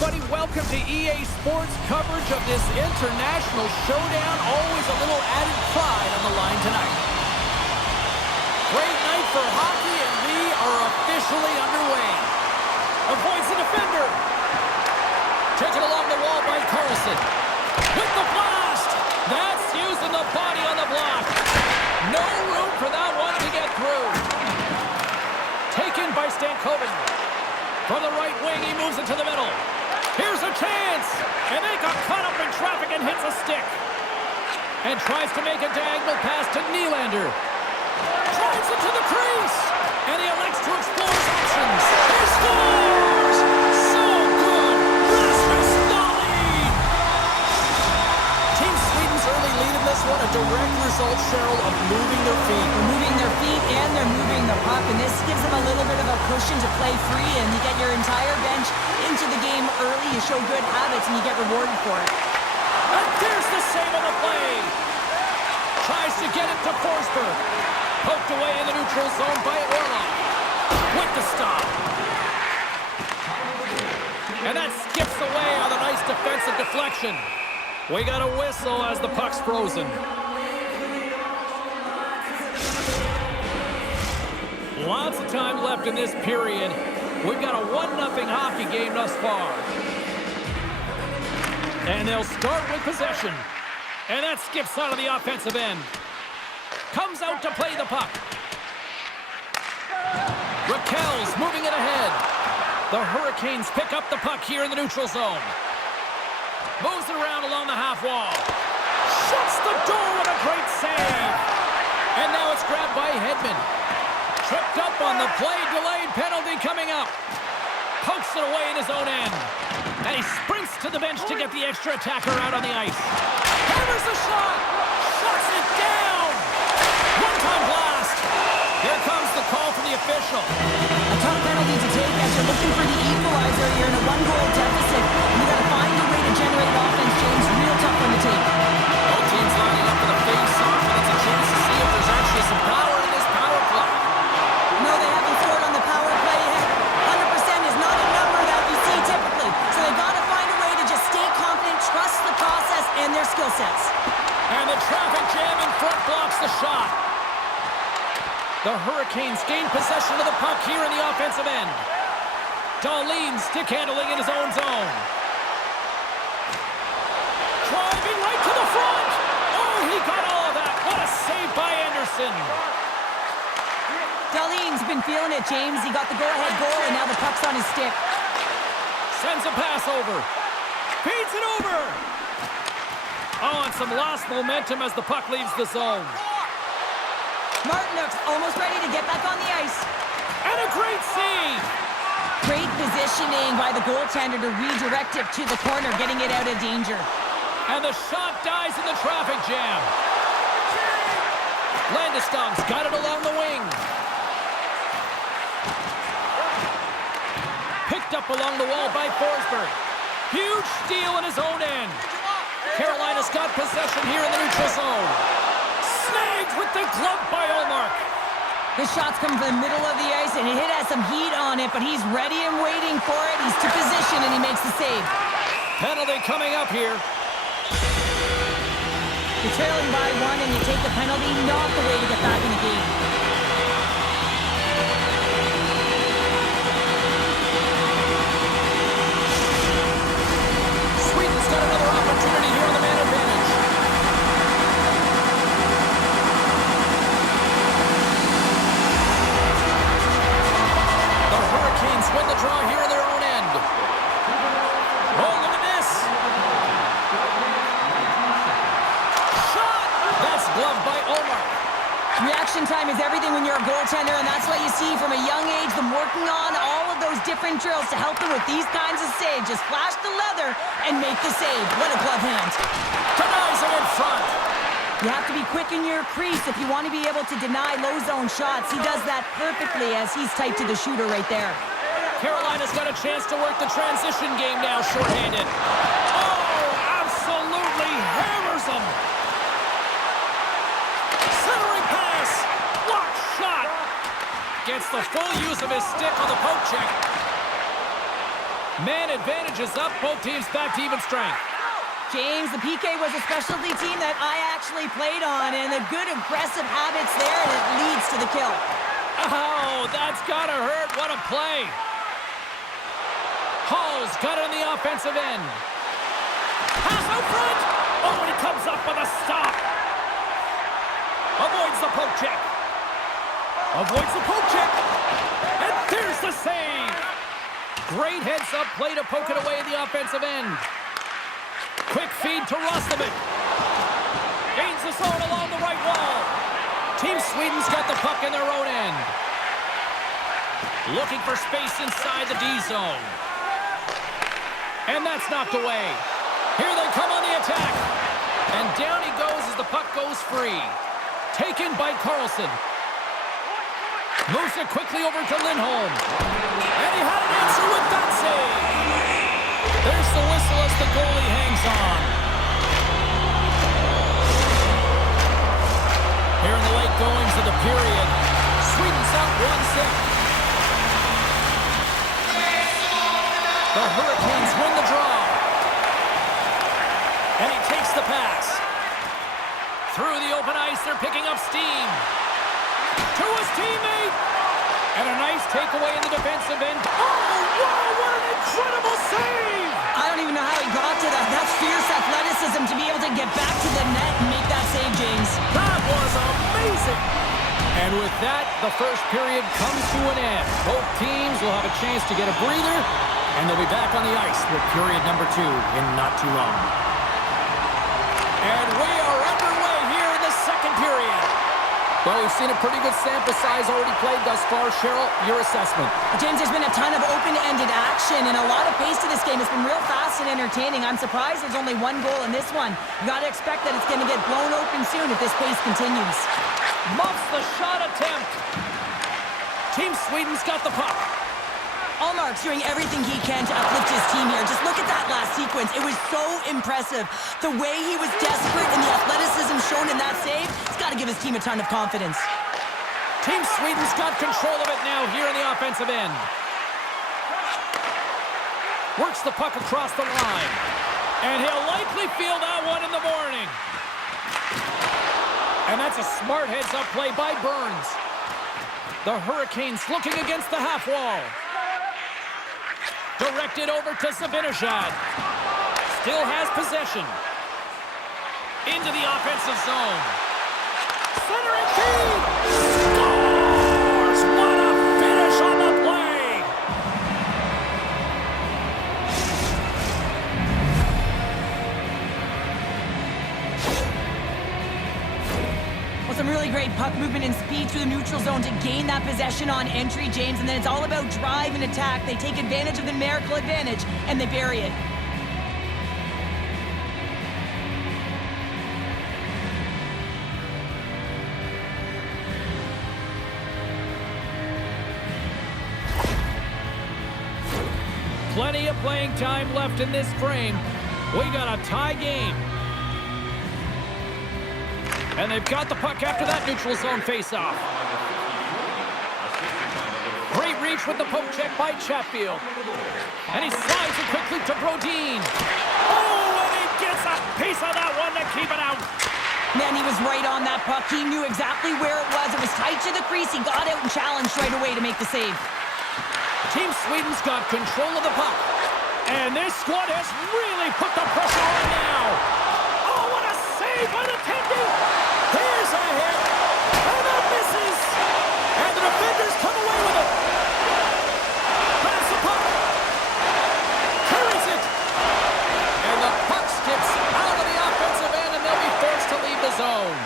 everybody. Welcome to EA Sports coverage of this international showdown. Always a little added pride on the line tonight. Great night for hockey, and we are officially underway. Avoids the defender. Taken along the wall by Carlson. With the blast. That's using the body on the block. No room for that one to get through. Taken by Stankoven. From the right wing, he moves into the middle. Here's a chance. And they got caught up in traffic and hits a stick. And tries to make a diagonal pass to Nylander. Drives it to the crease. And he elects to explore his options. He scores! So good! Rasmus Dahlin! Team Sweden's early lead in this one, a direct result, Cheryl, of moving their feet. They're moving their feet and they're moving the puck, and this gives them a little bit of a cushion to play free, and you get your entire bench into the game early, you show good habits, and you get rewarded for it. And there's the save on the play. Tries to get it to Forsberg. Poked away in the neutral zone by Orlov. With the stop. And that skips away on a nice defensive deflection. We got a whistle as the puck's frozen. Lots of time left in this period. We've got a 1-0 hockey game thus far. And they'll start with possession. And that skips out of the offensive end. Comes out to play the puck. Raquel's moving it ahead. The Hurricanes pick up the puck here in the neutral zone. Moves it around along the half wall. Shuts the door with a great save. And now it's grabbed by Hedman. Tripped up on the play, delayed penalty coming up. Pokes it away in his own end. And he sprints to the bench to get the extra attacker out on the ice. Hammers the shot. Shuts it down. One-time blast. Here comes the call from the official. A tough penalty to take as you're looking for the equalizer. You're in a 1-goal deficit. You got to find a way to generate offense, James. Real tough one to take. Both teams lining up for the face-off, and it's a chance to see if there's actually some power in this power play. No, they haven't scored on the power play yet. 100% is not a number that we see typically. So they got to find a way to just stay confident, trust the process and their skill sets. And the traffic jam in front blocks the shot. The Hurricanes gain possession of the puck here in the offensive end. Dahlin stick handling in his own zone. Driving right to the front. Oh, he got all of that. What a save by Anderson. Dahlin's been feeling it, James. He got the go-ahead goal, and now the puck's on his stick. Sends a pass over. Feeds it over. Oh, and some lost momentum as the puck leaves the zone. Martinook's almost ready to get back on the ice. And a great save. Great positioning by the goaltender to redirect it to the corner, getting it out of danger. And the shot dies in the traffic jam. Landeskog's got it along the wing. Picked up along the wall by Forsberg. Huge steal in his own end. Carolina's got possession here in the neutral zone. Snagged with the glove by Ullmark. The shot's coming from the middle of the ice, and it has some heat on it, but he's ready and waiting for it. He's to position, and he makes the save. Penalty coming up here. You're trailing by one, and you take the penalty. Not the way to get back in the game. Sweden's got another opportunity here on the man advantage. The Hurricanes win the draw here in their own end. Oh, look at this. Shot! That's gloved by Ullmark. Reaction time is everything when you're a goaltender, and that's why you see from a young age them working on all of those different drills to help them with these kinds of saves. Just flash the leather and make the save. What a glove hand. Denies him in front. You have to be quick in your crease if you want to be able to deny low zone shots. He does that perfectly as he's tight to the shooter right there. Carolina's got a chance to work the transition game now, shorthanded. Oh, absolutely hammers him. Centering pass. Blocked shot. Gets the full use of his stick on the poke check. Man advantage is up. Both teams back to even strength. James, the PK was a specialty team that I actually played on, and the good aggressive habits there, and it leads to the kill. Oh, that's gotta hurt. What a play. Hall's got it on the offensive end. Pass out front. Oh, and he comes up with a stop. Avoids the poke check. Avoids the poke check. And there's the save. Great heads-up play to poke it away at the offensive end. Quick feed to Rostovic. Gains the zone along the right wall. Team Sweden's got the puck in their own end. Looking for space inside the D zone. And that's knocked away. Here they come on the attack. And down he goes as the puck goes free. Taken by Carlson. Moves it quickly over to Lindholm. And he had an answer with that save. There's the whistle as the goalie hangs on. Here in the late goings of the period, Sweden's up 1-0. The Hurricanes win the draw. And he takes the pass. Through the open ice, they're picking up steam. To his teammate. And a nice takeaway in the defensive end. Oh, wow, what an incredible save! I don't even know how he got to that. That's fierce athleticism to be able to get back to the net and make that save, James. That was amazing! And with that, the first period comes to an end. Both teams will have a chance to get a breather, and they'll be back on the ice with period number 2 in not too long. And we are underway here in the second period. Well, we've seen a pretty good sample size already played thus far. Cheryl, your assessment. James, there's been a ton of open-ended action and a lot of pace to this game. It's been real fast and entertaining. I'm surprised there's only one goal in this one. You got to expect that it's going to get blown open soon if this pace continues. Muffs the shot attempt. Team Sweden's got the puck. Allmark's doing everything he can to uplift his team here. Just look at that last sequence. It was so impressive. The way he was desperate and the athleticism shown in that save, it's got to give his team a ton of confidence. Team Sweden's got control of it now here in the offensive end. Works the puck across the line. And he'll likely feel that one in the morning. And that's a smart heads-up play by Burns. The Hurricanes looking against the half wall. Directed over to Zibanejad. Still has possession. Into the offensive zone. Centering feed! Scores! What a finish on the play! Well, some really great puck movement and speed through the neutral zone to gain that possession on entry, James, and then it's all about drive and attack. They take advantage of the numerical advantage, and they bury it. Plenty of playing time left in this frame. We got a tie game. And they've got the puck after that neutral zone faceoff. Great reach with the poke check by Chatfield. And he slides it quickly to Brodin. Oh, and he gets a piece of that one to keep it out. Man, he was right on that puck. He knew exactly where it was. It was tight to the crease. He got out and challenged right away to make the save. Team Sweden's got control of the puck. And this squad has really put the pressure on now. Oh, what a save by the Tendy! Here's a hit, and that misses! And the defenders come away with it. Pass the puck. Carries it. And the puck skips out of the offensive end, and they'll be forced to leave the zone.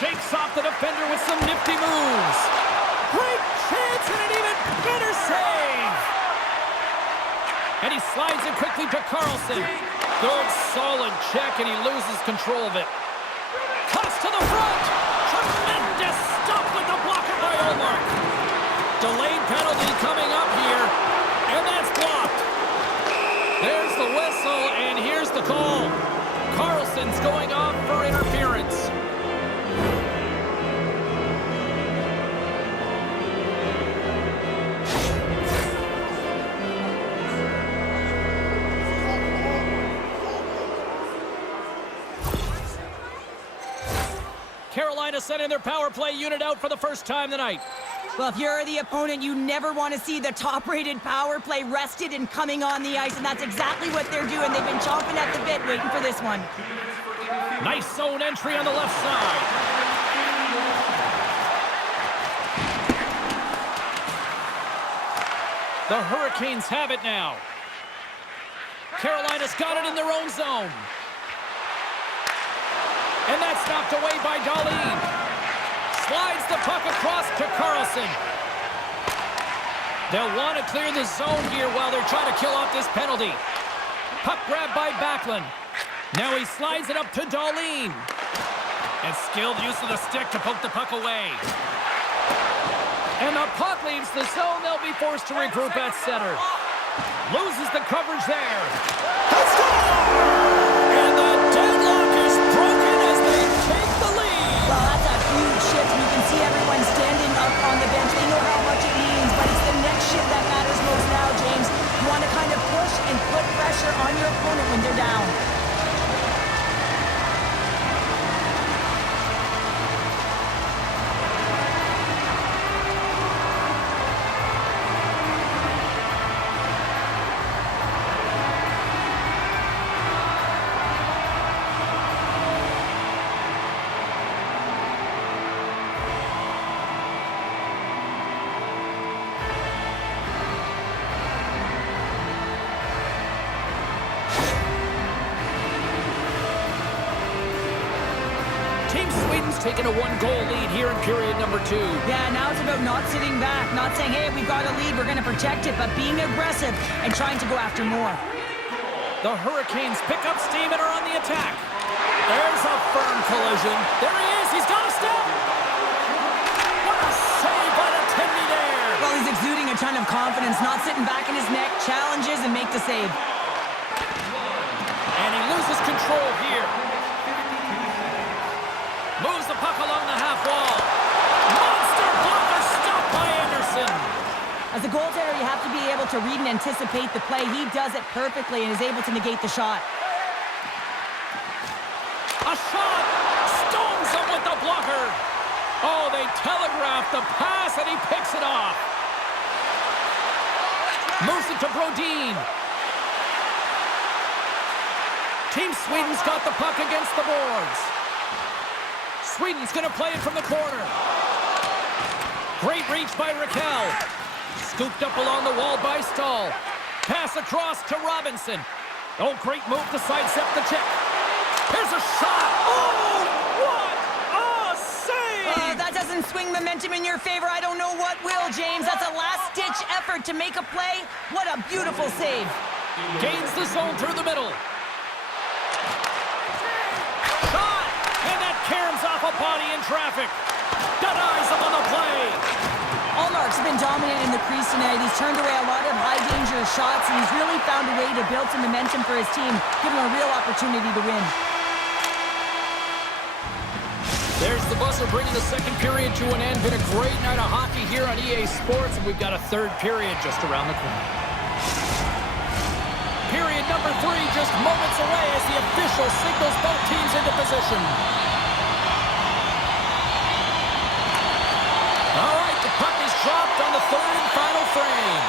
Shakes off the defender with some nifty moves. Great chance and an even better save. And he slides it quickly to Carlson. Good, solid check, and he loses control of it. Cuts to the front. Tremendous stop with the blocker by Allmark. Delayed penalty coming up here, and that's blocked. There's the whistle, and here's the call. Carlson's going off for interference. Carolina sending their power play unit out for the first time tonight. Well, if you're the opponent, you never want to see the top-rated power play rested and coming on the ice, and that's exactly what they're doing. They've been chomping at the bit waiting for this one. Nice zone entry on the left side. The Hurricanes have it now. Carolina's got it in their own zone. And that's knocked away by Dahlin. Slides the puck across to Carlson. They'll want to clear the zone here while they're trying to kill off this penalty. Puck grabbed by Backlund. Now he slides it up to Dahlin. And skilled use of the stick to poke the puck away. And the puck leaves the zone. They'll be forced to regroup at center. Loses the coverage there. And the deadlock is broken as they take the lead. Well, that's a huge shift. You can see everyone standing up on the bench. They know how much it means, but it's the next shift that matters most now, James. You want to kind of push and put pressure on your opponent when they're down. Taking a one-goal lead here in period number 2. Yeah, now it's about not sitting back, not saying, hey, we've got a lead, we're going to protect it, but being aggressive and trying to go after more. The Hurricanes pick up steam and are on the attack. There's a firm collision. There he is. He's got a step. What a save by the Timney there. Well, he's exuding a ton of confidence, not sitting back in his neck, challenges and make the save. And he loses control here. Moves the puck along the half wall. Monster blocker stopped by Anderson. As a goaltender, you have to be able to read and anticipate the play. He does it perfectly and is able to negate the shot. A shot! Stones him with the blocker. Oh, they telegraphed the pass and he picks it off. Moves it to Brodin. Team Sweden's got the puck against the boards. Sweden's going to play it from the corner. Great reach by Raquel. Scooped up along the wall by Stahl. Pass across to Robinson. Oh, great move to sidestep the check. Here's a shot. Oh, what a save! That doesn't swing momentum in your favor. I don't know what will, James. That's a last-ditch effort to make a play. What a beautiful save. Gains the zone through the middle. Caroms off a body in traffic. Denies him on the play. Allmark's been dominant in the crease tonight. He's turned away a lot of high-danger shots, and he's really found a way to build some momentum for his team, giving him a real opportunity to win. There's the buzzer bringing the second period to an end. Been a great night of hockey here on EA Sports, and we've got a third period just around the corner. Period number 3 just moments away as the official signals both teams into position. All right, the puck is dropped on the third and final frame.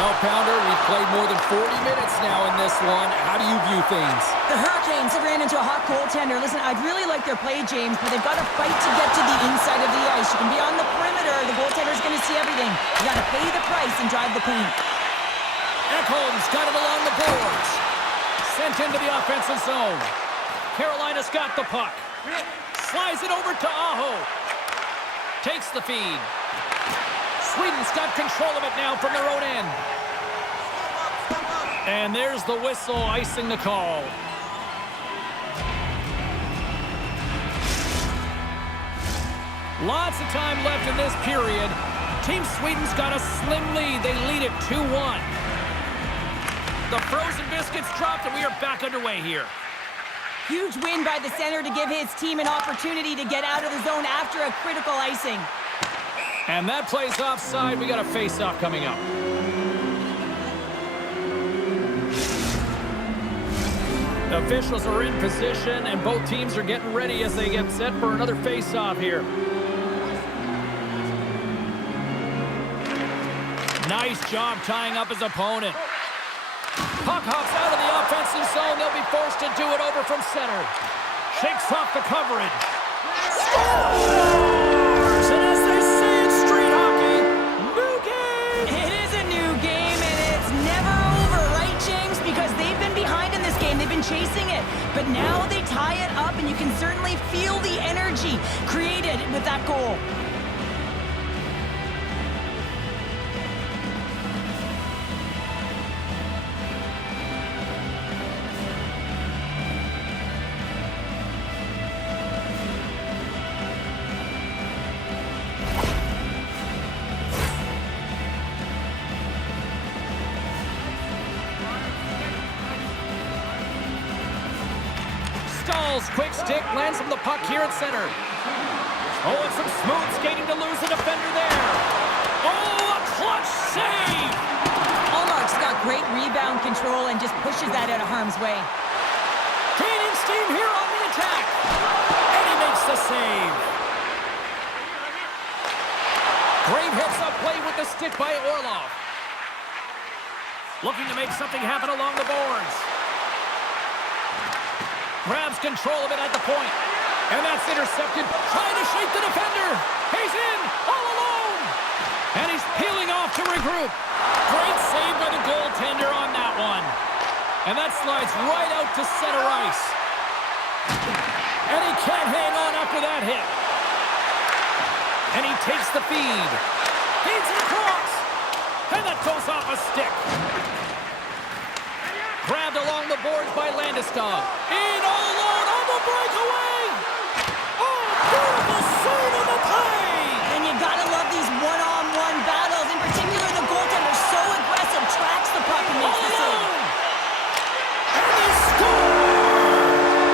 Well, Pounder, we've played more than 40 minutes now in this one. How do you view things? The Hurricanes have ran into a hot goaltender. Listen, I'd really like their play, James, but they've got to fight to get to the inside of the ice. You can be on the perimeter. The goaltender's going to see everything. You got to pay the price and drive the paint. Ekholm's got it along the boards. Sent into the offensive zone. Carolina's got the puck. Slides it over to Aho. Takes the feed. Sweden's got control of it now from their own end. And there's the whistle icing the call. Lots of time left in this period. Team Sweden's got a slim lead. They lead it 2-1. The frozen biscuits dropped, and we are back underway here. Huge win by the center to give his team an opportunity to get out of the zone after a critical icing. And that plays offside. We got a face-off coming up. Officials are in position, and both teams are getting ready as they get set for another face-off here. Nice job tying up his opponent. Puck hops out of the offensive zone. They'll be forced to do it over from center. Shakes off the coverage. Scores! And as they say in street hockey, new game! It is a new game, and it's never over, right, James? Because they've been behind in this game. They've been chasing it. But now they tie it up, and you can certainly feel the energy created with that goal. Quick stick lands from the puck here at center. Oh, and some smooth skating to lose the defender there. Oh, a clutch save! Allmark's got great rebound control and just pushes that out of harm's way. Gaining steam here on the attack. And he makes the save. Great heads-up play with the stick by Orlov. Looking to make something happen along the boards. Grabs control of it at the point. And that's intercepted. Trying to shake the defender. He's in all alone. And he's peeling off to regroup. Great save by the goaltender on that one. And that slides right out to center ice. And he can't hang on after that hit. And he takes the feed. Feeds it across. And that goes off a stick. Grabbed along the boards by Landeskog. In all alone on the breakaway. Oh, beautiful save on the play. And you gotta love these one-on-one battles. In particular, the goaltender so aggressive, tracks the puck and makes the save. And they score!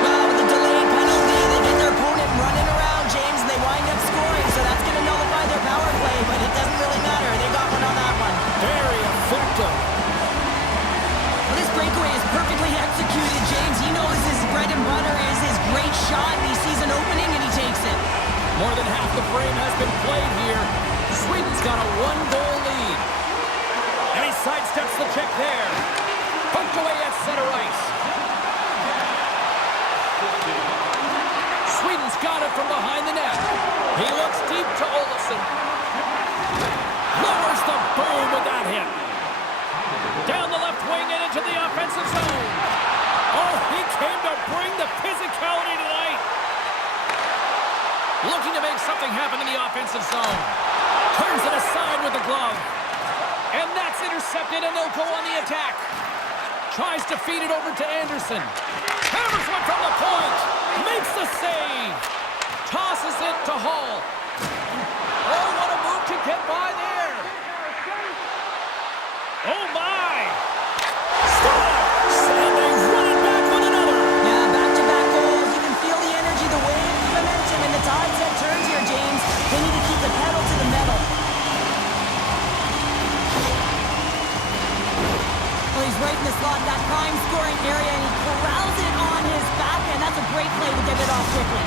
Well, with the delayed penalty, they get their opponent running around, James, and they wind up scoring. So that's gonna nullify their power play, but it doesn't really matter. They got one on that one. Very effective. This breakaway is perfectly executed, James. He knows his bread and butter is his great shot, and he sees an opening, and he takes it. More than half the frame has been played here. Sweden's got a one-goal lead. And he sidesteps the check there. Poked away at center ice. Sweden's got it from behind the net. He looks deep to Olofsson. Lowers the boom with that hit. Down the left wing and into the offensive zone. Oh, he came to bring the physicality tonight. Looking to make something happen in the offensive zone. Turns it aside with the glove. And that's intercepted, and they'll go on the attack. Tries to feed it over to Anderson. Hammers one from the point. Makes the save. Tosses it to Hall. Oh, what a move to get by there. Oh, my! Stops! And they run it back with another! Yeah, back-to-back goals. You can feel the energy, the wave, the momentum, and the tide's head turns here, James. They need to keep the pedal to the metal. Well, he's right in the slot, that prime scoring area, and he corrals it on his backhand. That's a great play to get it off quickly.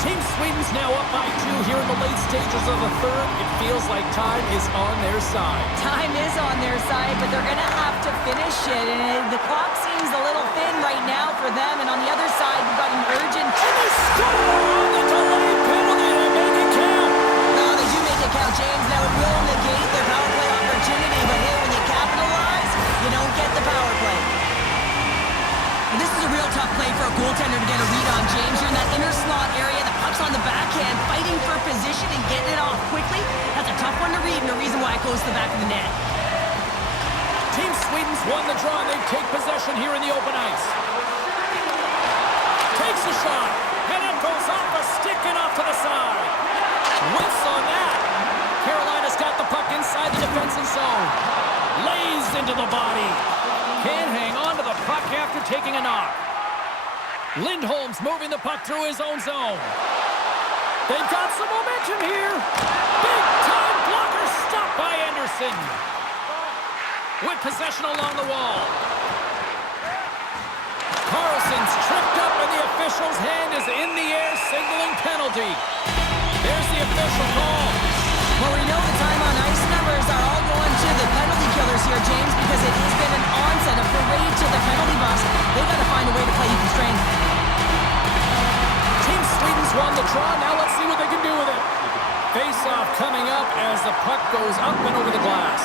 Team Sweden's now up by 2 here in the late stages of the third. It feels like time is on their side. Time is on their side, but they're going to have to finish it. And the clock seems a little thin right now for them. And on the other side, we've got an urgent... And they score on the delayed penalty. They make it count. No, they do make it count, James. Now it will negate their power play opportunity. But hey, when you capitalize, you don't get the power play. And this is a real tough play for a goaltender to get a read on, James. You're in that inner slot area. The puck's on the backhand, fighting for position and getting it off quickly. That's a tough one to read, and the reason why it goes to the back of the net. Team Sweden's won the draw. They take possession here in the open ice. Takes a shot, and it goes off a stick and off to the side. Whiffs on that. Carolina's got the puck inside the defensive zone. Lays into the body. Can't hang on to the puck after taking a knock. Lindholm's moving the puck through his own zone. They've got some momentum here. Big-time blocker stopped by Anderson. With possession along the wall. Carlson's tripped up, and the official's hand is in the air, signaling penalty. There's the official call. Well, we know the time on ice numbers are all going to the penalty killers here, James, because it has been an onset, a parade to the penalty box. They've got to find a way to play even strength. Team Sweden's won the draw. Now let's see what they can do with it. Face-off coming up as the puck goes up and over the glass.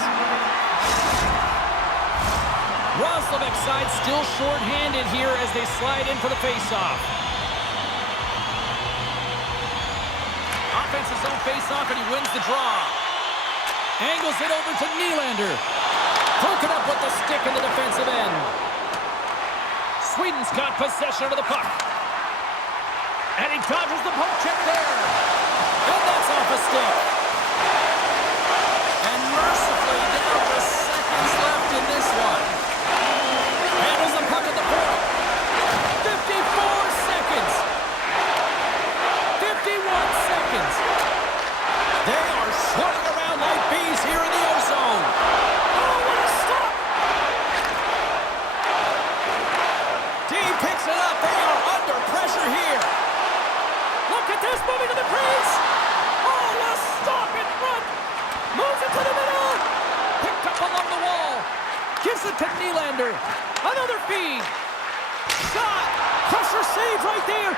Roslovic's side still short-handed here as they slide in for the face-off. Offensive zone face-off, and he wins the draw. Angles it over to Nylander. Broken up with the stick in the defensive end. Sweden's got possession of the puck. And he dodges the poke check there. And that's off a stick. And mercifully, down to seconds left in this one. Handles the puck at the point. 54 seconds. 51 seconds. They are swarming around like bees here in the O-zone. Oh, what a stop. D picks it up. They are under pressure here. Look at this, moving to the crease. Oh, a stop in front. Moves it to the middle. Picked up along the wall. Gives it to Nylander. Another feed. Shot. Pressure save right there.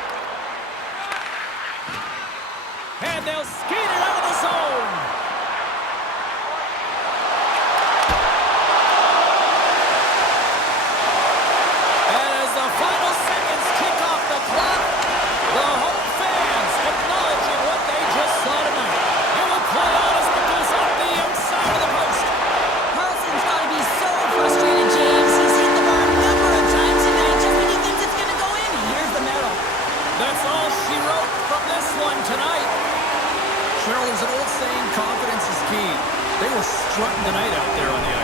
And they'll skate it out of the zone. And as the final seconds tick off the clock, the home fans acknowledging what they just saw tonight. It will play on as it goes up the outside of the post. Carlson's got to be so frustrated, James. He's hit the bar a number of times tonight just when he thinks it's going to go in. Here's the medal. That's all she wrote from this one tonight. Cheryl, there's an old saying, confidence is key. They were strutting tonight out there on the ice.